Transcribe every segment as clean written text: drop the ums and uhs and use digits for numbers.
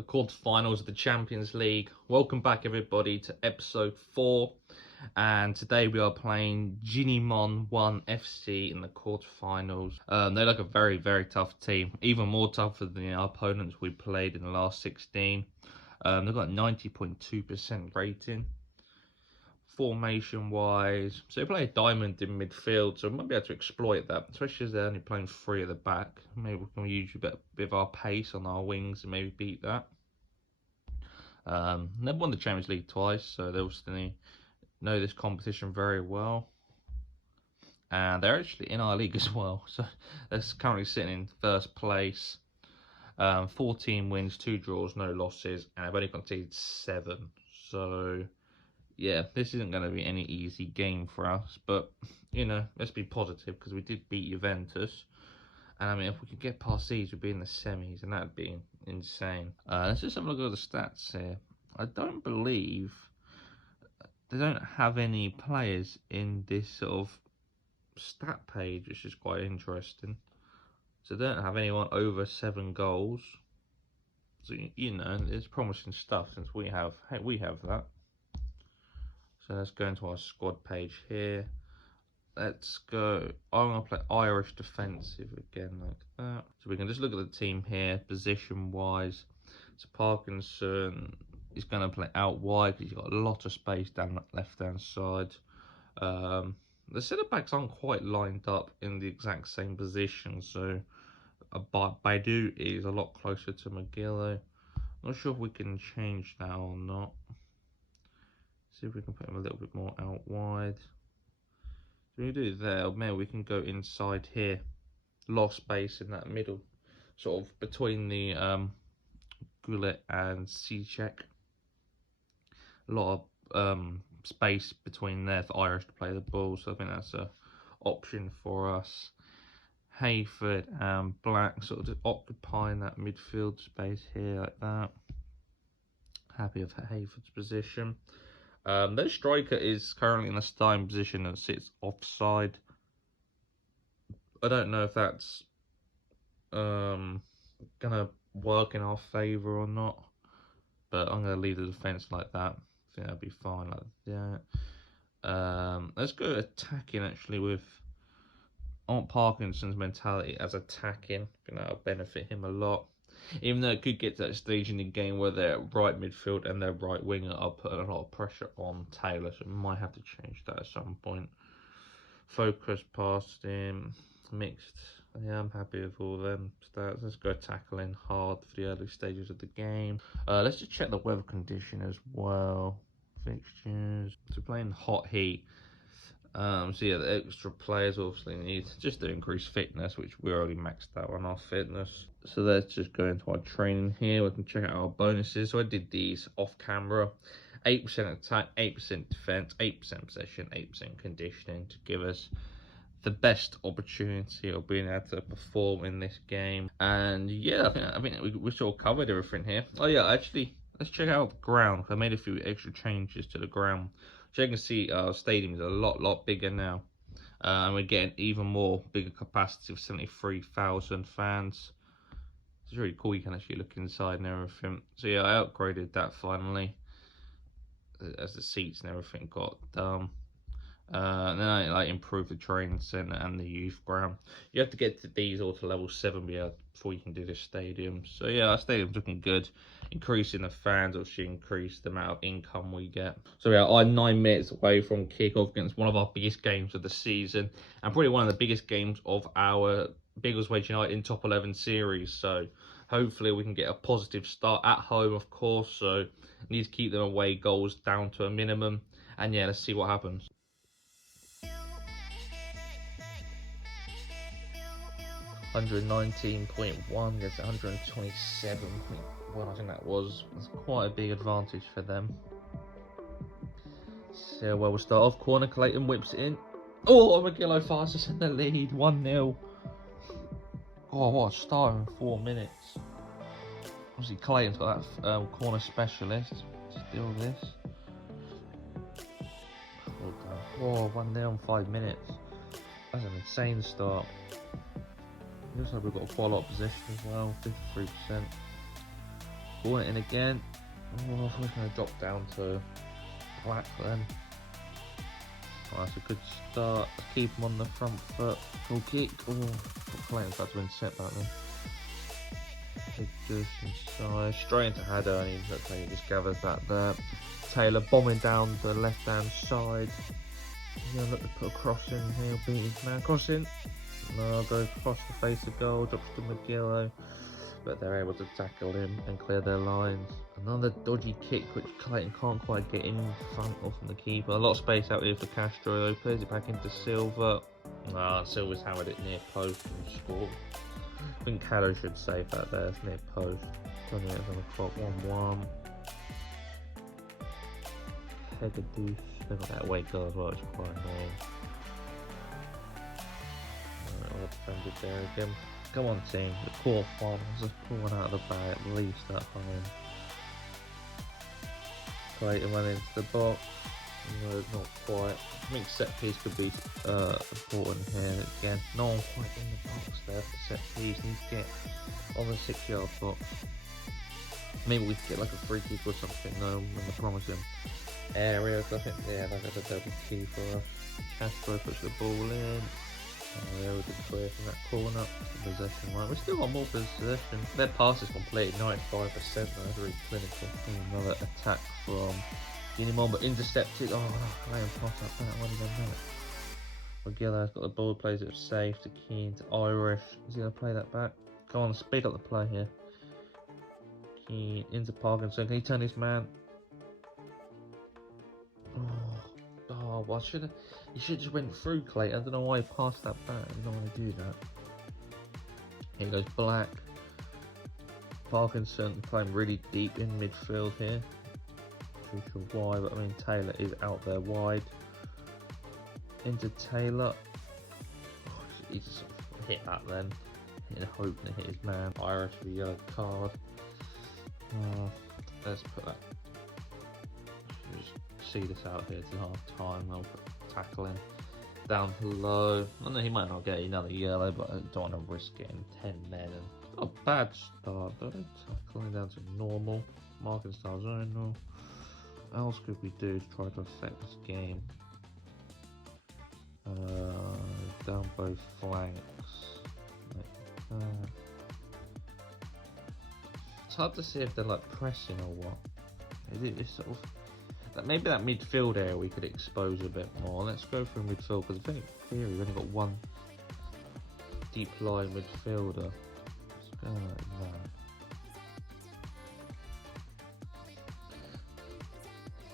the quarterfinals of the Champions League. Welcome back, everybody, to episode 4. And today we are playing Jinimon 1 FC in the quarterfinals. They're like a very, very tough team. Even more tougher than our opponents we played in the last 16. They've got 90.2% rating. Formation-wise, so they play a diamond in midfield, so we might be able to exploit that, especially as they're only playing 3 at the back. Maybe we can use a bit of our pace on our wings and maybe beat that. They've won the Champions League twice, so they obviously know this competition very well. And they're actually in our league as well, so they're currently sitting in first place. 14 wins, 2 draws, no losses, and they've only conceded 7. So yeah, this isn't going to be any easy game for us, but, you know, let's be positive because we did beat Juventus. And, I mean, if we could get past these, we'd be in the semis, and that'd be insane. Let's just have a look at the stats here. I don't believe they don't have any players in this sort of stat page, which is quite interesting. So they don't have anyone over 7 goals. So, you know, it's promising stuff since we have that. So let's go into our squad page here. Let's go. I'm going to play Irish defensive again like that. So we can just look at the team here, position-wise. So Parkinson is going to play out wide because he's got a lot of space down that left-hand side. The centre-backs aren't quite lined up in the exact same position. So Baidu is a lot closer to McGillo. Not sure if we can change that or not. See if we can put him a little bit more out wide. So we do there, maybe we can go inside here. Lost space in that middle, sort of between the Gullit and Cechek. A lot of space between there for Irish to play the ball, so I think that's a option for us. Hayford and Black sort of just occupying that midfield space here like that. Happy with Hayford's position. Their striker is currently in a starting position and sits offside. I don't know if that's gonna work in our favour or not, but I'm gonna leave the defence like that. I think that'll be fine like that. Let's go attacking actually with Aunt Parkinson's mentality as attacking. I think that'll benefit him a lot. Even though it could get to that stage in the game where they're right midfield and their right winger are putting a lot of pressure on Taylor, so we might have to change that at some point. Focus, past him, mixed. Yeah, I'm happy with all them stats. Let's go tackling hard for the early stages of the game. Let's just check the weather condition as well. Fixtures. So playing hot heat. So yeah, the extra players obviously need just to increase fitness, which we already maxed out on our fitness. So let's just go into our training here. We can check out our bonuses. So I did these off camera. 8% attack, 8% defense, 8% possession, 8% conditioning to give us the best opportunity of being able to perform in this game. And yeah, I think we sort of covered everything here. Oh yeah, actually, let's check out the ground. I made a few extra changes to the ground. So you can see our stadium is a lot bigger now. And we're getting even more bigger capacity of 73,000 fans. It's really cool, you can actually look inside and everything. So yeah, I upgraded that finally, as the seats and everything got done. And then I improved the training centre and the youth ground. You have to get to these all to level 7 before you can do this stadium. So yeah, our stadium's looking good. Increasing the fans obviously increase the amount of income we get. So yeah, I'm 9 minutes away from kick-off against one of our biggest games of the season, and probably one of the biggest games of our Biggleswade United in top 11 series. So hopefully we can get a positive start at home, of course. So need to keep them away goals down to a minimum. And yeah, let's see what happens. 119.1 against 127.1, I think that was. That's quite a big advantage for them. So well, we'll start off. Corner, Clayton whips it in. Oh, McGillo fastest in the lead, 1-0. Oh, what a start in 4 minutes. Obviously Clayton's got that corner specialist. Still this. Oh, 1-0 in 5 minutes. That's an insane start. Looks like we've got quite a lot of possession as well, 53%. Calling it in again. Oh, I thought it was going to drop down to black then. Oh, that's a good start. Let's keep him on the front foot. Full kick. Oh, Clayton's about to intercept that then. Big goose inside. Straight into header, and he just gathers that there. Taylor bombing down the left hand side. He's going to look to put a cross in here. Beat his man. Crossing. No, go across the face of goal. Drops to McGillo. But they're able to tackle him and clear their lines. Another dodgy kick which Clayton can't quite get in front of from the keeper. A lot of space out here for Castro though. Plays it back into Silva. Silva's hammered it near post and scored. I think Caddo should save that there. It's near post. 20 minutes on the clock. 1-1. Hegadouche. They've got that away goal as well, which is quite annoying. Well defended there again. Come on team, the quarterfinals, let's pull one out of the bag at least at home. Clayton went into the box. No, not quite. I think set piece could be important here again. No one quite in the box there for set piece. Needs to get on the 6-yard box. Maybe we could get like a free kick or something though in the promising areas. I think that'll be key for us. Castro puts the ball in. There we get clear from that corner. Possession line. We've still got more possession. Their pass is completed 95%. That's really clinical. And another attack from Unimon, but intercepted. Oh no, Graham passed that back. Why did he do that? Magillo's got the ball, plays it safe to Keane to Irish. Is he going to play that back? Come on, speed up the play here. Keane into Parkinson. Can he turn his man? Oh, well, he should just went through Clayton. I don't know why he passed that back. I don't want to do that. Here goes Black. Parkinson playing really deep in midfield here. Not too sure why, but I mean Taylor is out there wide. Into Taylor. Oh, he just sort of hit that then. In hoping to hit his man. Irish with a yellow card. Let's put that. Just see this out here to half time. I'll put tackling down low. I know he might not get another yellow, but I don't want to risk getting 10 men. And not a bad start, though. Tackling down to normal. Marking style zonal. What else could we do to try to affect this game? Down both flanks. Like that. It's hard to see if they're like pressing or what. It's sort of maybe that midfield area we could expose a bit more. Let's go through midfield because I think in theory we've only got one deep line midfielder. Let's go like that.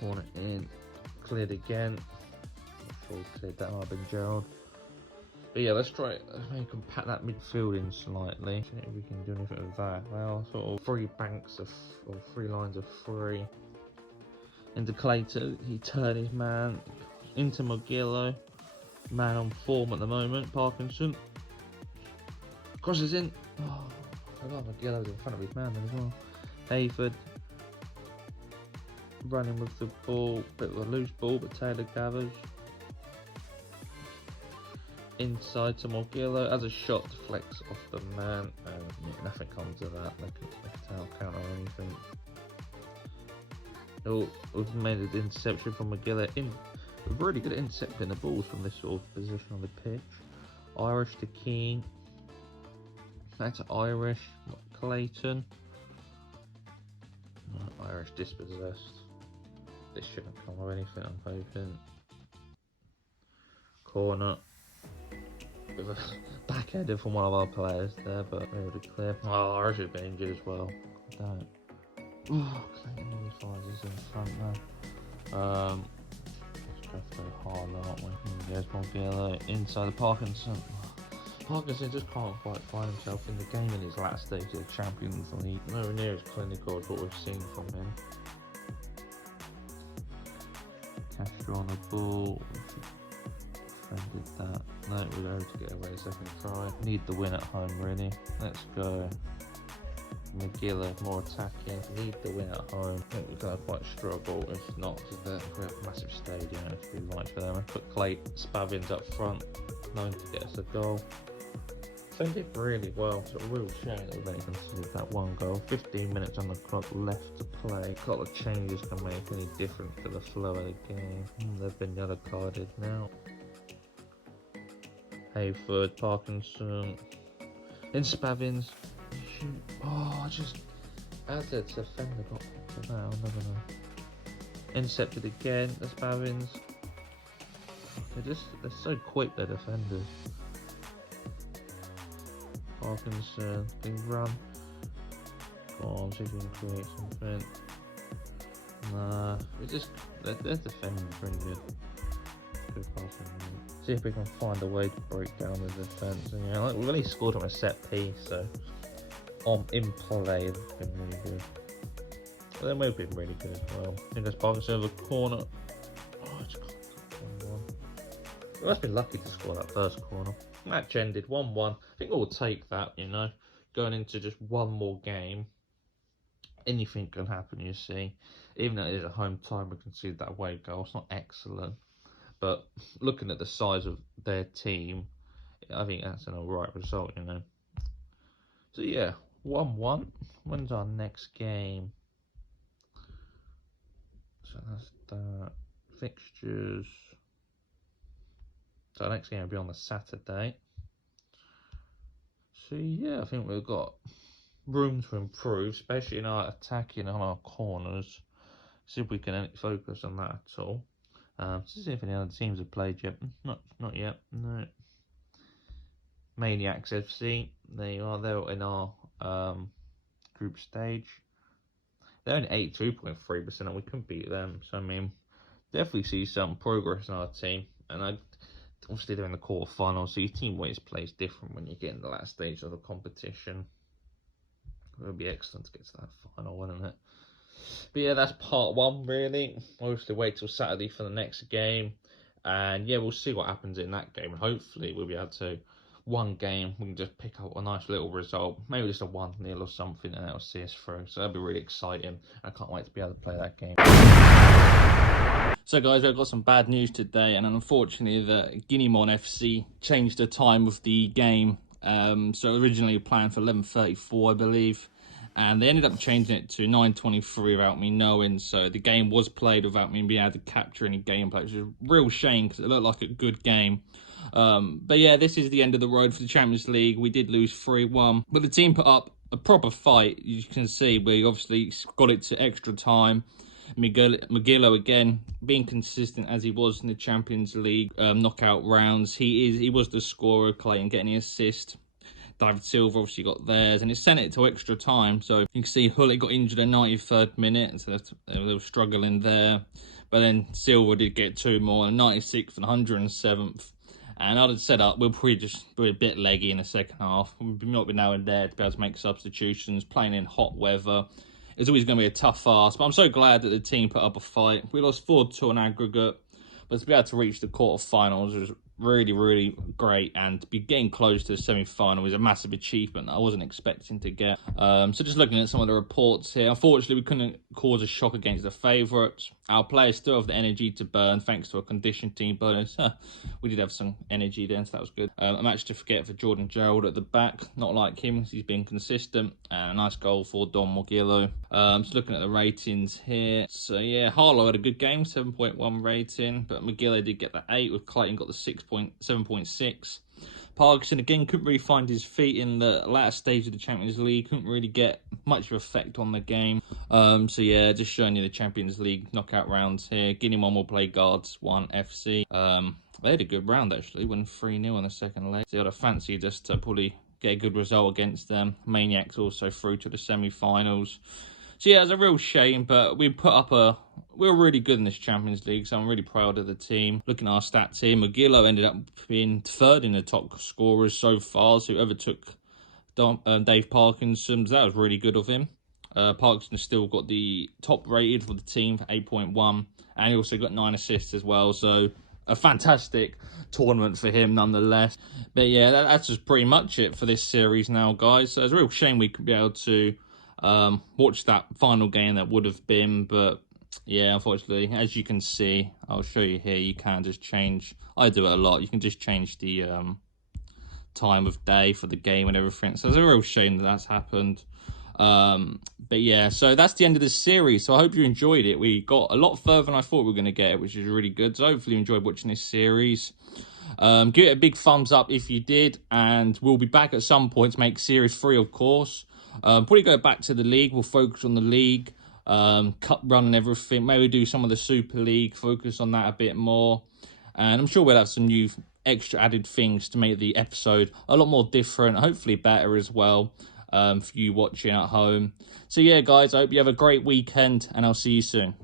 Corner in, cleared again. Not sure we cleared that. Might have been Gerald. But yeah, let's try. Maybe compact that midfield in slightly. See if we can do anything with that. Well, sort of 3 banks of, or 3 lines of 3. Into Clayton, he turned his man into Mogillo. Man on form at the moment. Parkinson crosses in. Oh, I forgot Mogillo's in front of his man as well. Hayford running with the ball, bit of a loose ball, but Taylor gathers. Inside to Mogillo as a shot deflects off the man, and yeah, nothing comes of that. They can counter or anything. Oh, we've made an interception from Magilla. We're really good at intercepting the balls from this sort of position on the pitch. Irish to Keane. Back to Irish. Clayton. No, Irish dispossessed. This shouldn't come with anything, I'm hoping. Corner. With a backhander from one of our players there, but able to clear. Oh, Irish has been injured as well. Damn it. Oh, Clayton really fires us in front now. Let's go through hard, aren't we? There's Mogillo inside the Parkinson. Parkinson just can't quite find himself in the game in his last stage of the Champions League. Nowhere near as clinical as what we've seen from him. Castro on the ball. Defended that. No, we're able to get away second try. Need the win at home, really. Let's go. Magilla more attacking, need the win at home. I think we're going to quite struggle if not, because we have a massive stadium. It should be right for them. I put Clay Spavins up front, known to get us a goal. defended really well. It's a real shame that they conceded that one goal. 15 minutes on the clock left to play. A couple of changes can make any difference to the flow of the game. They've been yellow carded now. Hayford, Parkinson, then Spavins. Shoot. Oh, just as the defender got pulled out, I never know. Intercepted again, the Spavins. They're so quick, their defenders. Parkinson, big run. Go on, see if we can create something. Nah, they're defending pretty good. Good passing. See if we can find a way to break down the defence. And, like, we've only scored on a set piece, so in play, they've been really good. But they may have been really good as well. I think there's Parkinson over the corner. Oh, I just can't 1-1. We must be lucky to score that first corner. Match ended 1-1. I think we'll take that, you know. Going into just one more game, anything can happen, you see. Even though it is a home time, we conceded that away goal. It's not excellent. But looking at the size of their team, I think that's an alright result, you know. So yeah, 1-1. When's our next game? So that's that. Fixtures. So our next game will be on the Saturday. So yeah, I think we've got room to improve, especially in our attacking on our corners. See if we can focus on that at all. See if any other teams have played yet. Not yet. No. Maniacs FC. They are. They're in our group stage. They're only 82.3%, and we couldn't beat them. So I mean, definitely see some progress in our team. And obviously they're in the quarterfinals, so your team always plays different when you get in the last stage of the competition. It would be excellent to get to that final, wouldn't it? But yeah, that's part one, really. We'll obviously wait till Saturday for the next game. And yeah, we'll see what happens in that game. And hopefully we'll be able to, one game, we can just pick up a nice little result. Maybe just a 1-0 or something, and that'll see us through. So that'll be really exciting. I can't wait to be able to play that game. So guys, I've got some bad news today, and unfortunately the Guineamon FC changed the time of the game. So originally planned for 11:34, I believe, and they ended up changing it to 9:23 without me knowing. So the game was played without me being able to capture any gameplay, which is a real shame because it looked like a good game. But yeah, this is the end of the road for the Champions League. We did lose 3-1, but the team put up a proper fight. You can see we obviously got it to extra time. Miguelo again being consistent as he was in the Champions League knockout rounds. He was the scorer. Clayton getting the assist. David Silva obviously got theirs, and it sent it to extra time. So you can see Hullet got injured at 93rd minute, so they were struggling there. But then Silva did get two more, 96th and 107th. And I'd have said we'll probably just be a bit leggy in the second half. We'll not be now and there to be able to make substitutions, playing in hot weather. It's always going to be a tough ask, but I'm so glad that the team put up a fight. We lost 4-2 on aggregate, but to be able to reach the quarterfinals was really, really great, and to be getting close to the semi-final is a massive achievement that I wasn't expecting to get. So just looking at some of the reports here, unfortunately we couldn't cause a shock against the favourites. Our players still have the energy to burn thanks to a condition team bonus. We did have some energy then, so that was good. A match to forget for Jordan Gerald at the back, not like him because he's been consistent. And a nice goal for Don Morgillo. Just looking at the ratings here. So yeah, Harlow had a good game, 7.1 rating, but Morgillo did get the 8, with Clayton got the 7.6. Parkinson again couldn't really find his feet in the latter stage of the Champions League, couldn't really get much of effect on the game. So yeah, just showing you the Champions League knockout rounds here. Guineamon will play Guards 1 FC. They had a good round actually, won 3-0 in the second leg. So I'd have fancied just to probably get a good result against them. Maniacs also through to the semi-finals. So yeah, it was a real shame, but we were really good in this Champions League, so I'm really proud of the team. Looking at our stats here, Morgillo ended up being third in the top scorers so far, so whoever took Dave Parkinson, that was really good of him. Parkinson still got the top rated for the team for 8.1, and he also got 9 assists as well, so a fantastic tournament for him nonetheless. But yeah, that's just pretty much it for this series now, guys. So it's a real shame we could be able to watch that final game that would have been, but yeah, unfortunately, as you can see, I'll show you here, you can just change, I do it a lot, you can just change the time of day for the game and everything. So it's a real shame that that's happened. But yeah, so that's the end of this series. So I hope you enjoyed it. We got a lot further than I thought we were going to get, which is really good. So hopefully you enjoyed watching this series. Give it a big thumbs up if you did, and we'll be back at some point to make series 3, of course. Probably go back to the league. We'll focus on the league, cup run and everything. Maybe do some of the Super League, focus on that a bit more. And I'm sure we'll have some new extra added things to make the episode a lot more different, hopefully better as well, for you watching at home. So yeah, guys, I hope you have a great weekend, and I'll see you soon.